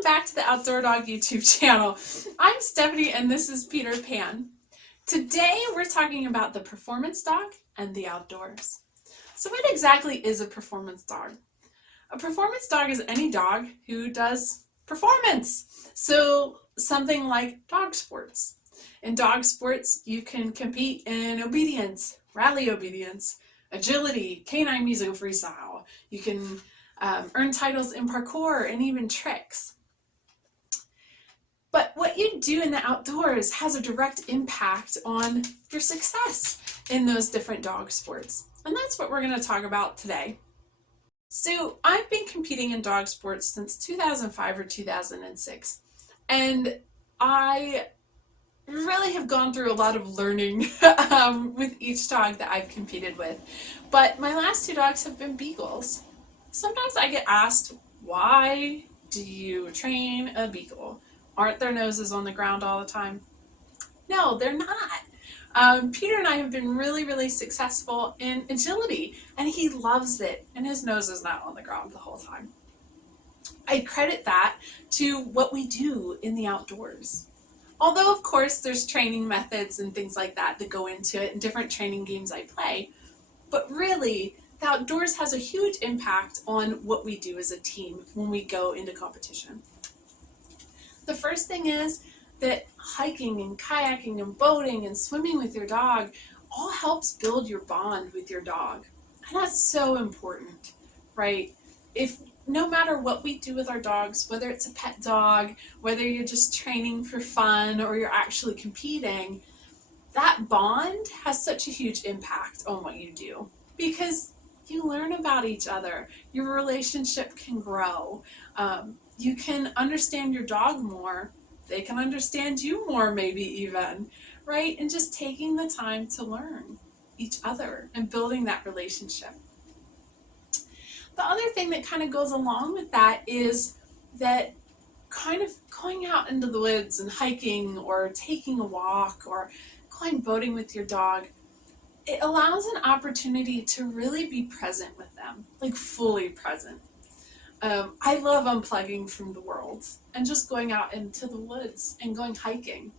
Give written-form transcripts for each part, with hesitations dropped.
Welcome back to the Outdoor Dog YouTube channel. I'm Stephanie and this is Peter Pan. Today we're talking about the performance dog and the outdoors. So what exactly is a performance dog? A performance dog is any dog who does performance. So something like dog sports. In dog sports, you can compete in obedience, rally obedience, agility, canine musical freestyle. You can earn titles in parkour and even tricks. But what you do in the outdoors has a direct impact on your success in those different dog sports. And that's what we're going to talk about today. So I've been competing in dog sports since 2005 or 2006. And I really have gone through a lot of learning with each dog that I've competed with. But my last two dogs have been beagles. Sometimes I get asked, why do you train a beagle? Aren't their noses on the ground all the time? No, they're not. Peter and I have been really successful in agility, and he loves it, and his nose is not on the ground the whole time. I credit that to what we do in the outdoors. Although, of course, there's training methods and things like that go into it, and different training games I play, but really, the outdoors has a huge impact on what we do as a team when we go into competition. The first thing is that hiking and kayaking and boating and swimming with your dog all helps build your bond with your dog. And that's so important, right? No matter what we do with our dogs, whether it's a pet dog, whether you're just training for fun or you're actually competing, that bond has such a huge impact on what you do because you learn about each other. Your relationship can grow. You can understand your dog more. They can understand you more, maybe even, right? And just taking the time to learn each other and building that relationship. The other thing that kind of goes along with that is that kind of going out into the woods and hiking or taking a walk or going boating with your dog, it allows an opportunity to really be present with them, like fully present. I love unplugging from the world and just going out into the woods and going hiking.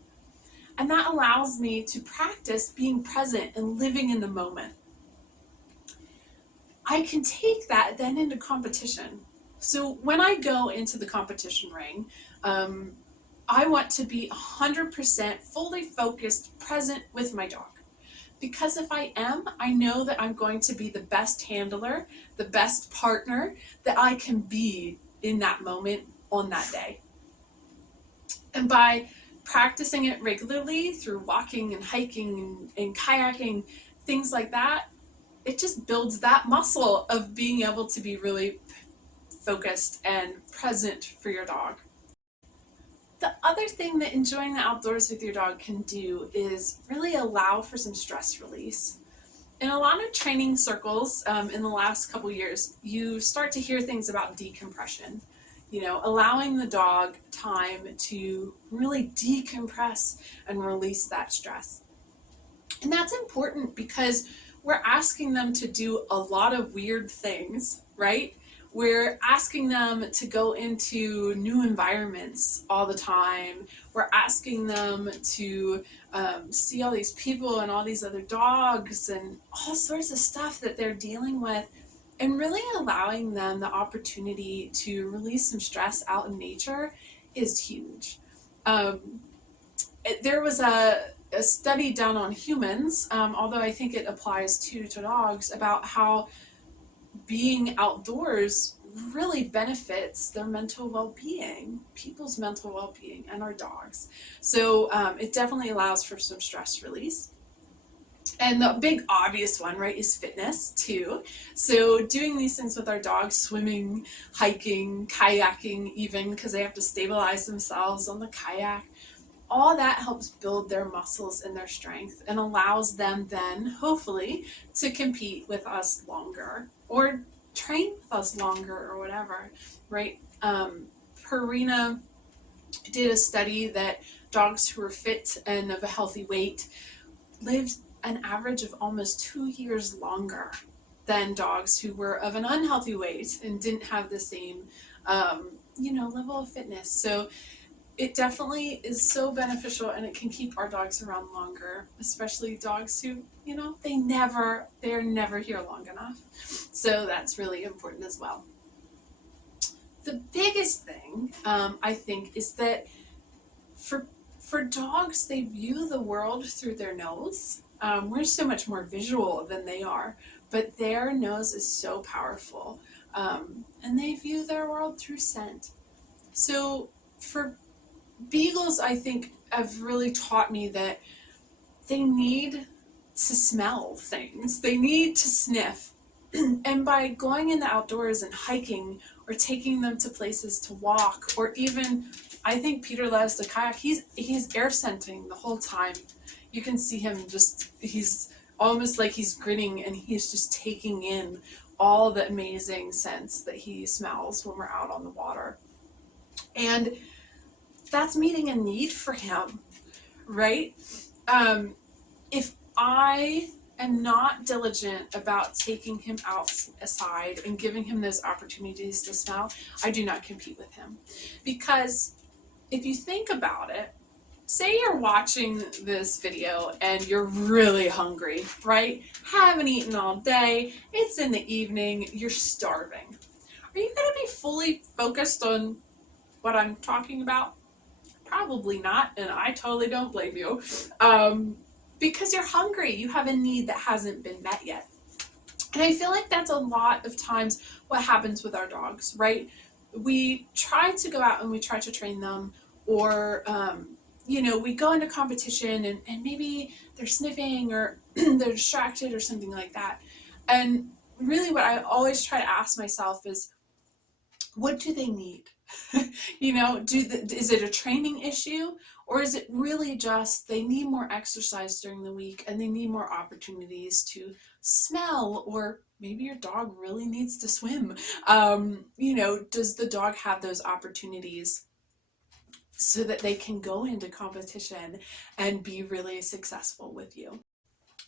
And that allows me to practice being present and living in the moment. I can take that then into competition. So when I go into the competition ring, I want to be 100% fully focused, present with my dog. Because if I am, I know that I'm going to be the best handler, the best partner that I can be in that moment on that day. And by practicing it regularly through walking and hiking and kayaking, things like that, it just builds that muscle of being able to be really focused and present for your dog. The other thing that enjoying the outdoors with your dog can do is really allow for some stress release. In a lot of training circles in the last couple years, you start to hear things about decompression, allowing the dog time to really decompress and release that stress. And that's important because we're asking them to do a lot of weird things, right? We're asking them to go into new environments all the time. We're asking them to see all these people and all these other dogs and all sorts of stuff that they're dealing with, and really allowing them the opportunity to release some stress out in nature is huge. There was a study done on humans, although I think it applies to dogs, about how being outdoors really benefits their mental well-being, people's mental well-being, and our dogs. So it definitely allows for some stress release. And the big obvious one, right, is fitness too. So doing these things with our dogs, swimming, hiking, kayaking even, because they have to stabilize themselves on the kayak, all that helps build their muscles and their strength and allows them then, hopefully, to compete with us longer or train with us longer or whatever, right? Purina did a study that dogs who were fit and of a healthy weight lived an average of almost 2 years longer than dogs who were of an unhealthy weight and didn't have the same level of fitness. So it definitely is so beneficial, and it can keep our dogs around longer, especially dogs who, they're never here long enough. So that's really important as well. The biggest thing, I think, is that for dogs, they view the world through their nose. We're so much more visual than they are, but their nose is so powerful, and they view their world through scent. So for beagles, I think, have really taught me that they need to smell things. They need to sniff. And by going in the outdoors and hiking, or taking them to places to walk, or even, I think Peter loves the kayak, he's air scenting the whole time. You can see him he's almost like he's grinning, and he's just taking in all the amazing scents that he smells when we're out on the water. And that's meeting a need for him, right? If I am not diligent about taking him outside and giving him those opportunities to smell, I do not compete with him. Because if you think about it, say you're watching this video and you're really hungry, right? Haven't eaten all day, it's in the evening, you're starving. Are you going to be fully focused on what I'm talking about? Probably not, and I totally don't blame you, because you're hungry. You have a need that hasn't been met yet. And I feel like that's a lot of times what happens with our dogs, right? We try to go out and we try to train them, or we go into competition, and maybe they're sniffing, or they're distracted, or something like that. And really what I always try to ask myself is, what do they need? Is it a training issue, or is it really just they need more exercise during the week, and they need more opportunities to smell, or maybe your dog really needs to swim? Does the dog have those opportunities so that they can go into competition and be really successful with you?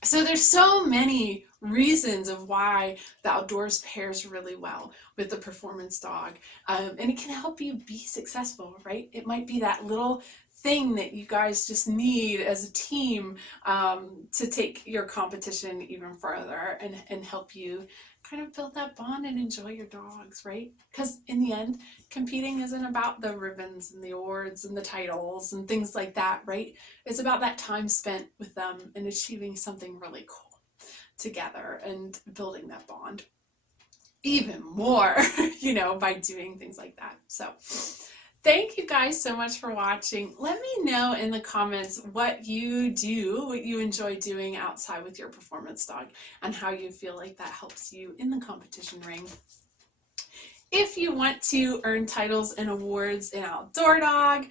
So there's so many reasons of why the outdoors pairs really well with the performance dog, and it can help you be successful, right? It might be that little thing that you guys just need as a team, to take your competition even further, and help you kind of build that bond and enjoy your dogs, right? Because in the end, competing isn't about the ribbons and the awards and the titles and things like that, right? It's about that time spent with them and achieving something really cool together and building that bond even more, by doing things like that. So thank you guys so much for watching. Let me know in the comments what you enjoy doing outside with your performance dog, and how you feel like that helps you in the competition ring. If you want to earn titles and awards in Outdoor Dog,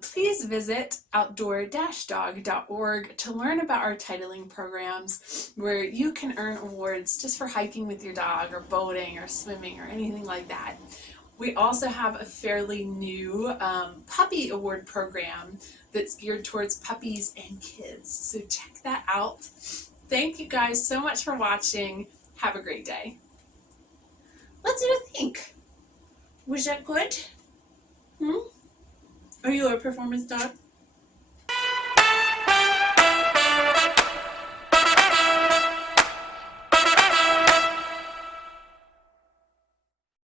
please visit outdoor-dog.org to learn about our titling programs, where you can earn awards just for hiking with your dog, or boating, or swimming, or anything like that. We also have a fairly new puppy award program that's geared towards puppies and kids. So check that out. Thank you guys so much for watching. Have a great day. What do you think? Was that good? Are you a performance dog?